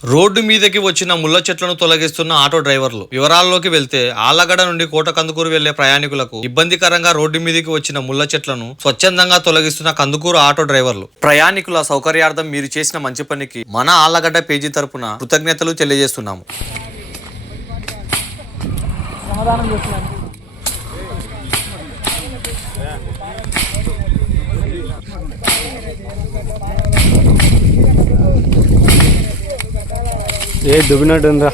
Road మీదకి వచ్చిన ముళ్ళ చెట్లను తొలగిస్తున్న ఆటో డ్రైవర్లు వివరాల్లోకి వెళ్తే ఆలగడ నుండి కోట కందుకూరు వెళ్ళే ప్రయాణికులకు ఇబ్బందికరంగా రోడ్డు మీదకి వచ్చిన ముళ్ళ చెట్లను స్వచ్ఛందంగా తొలగిస్తున్న కందుకూరు ఆటో డ్రైవర్లు. ప్రయాణికుల సౌకర్యార్థం మీరు చేసిన మంచి పనికి మన ఆళ్ళగడ్డ పేజీ తరపున కృతజ్ఞతలు తెలియజేస్తున్నాము. ఏ దుబ్బినట్టుందా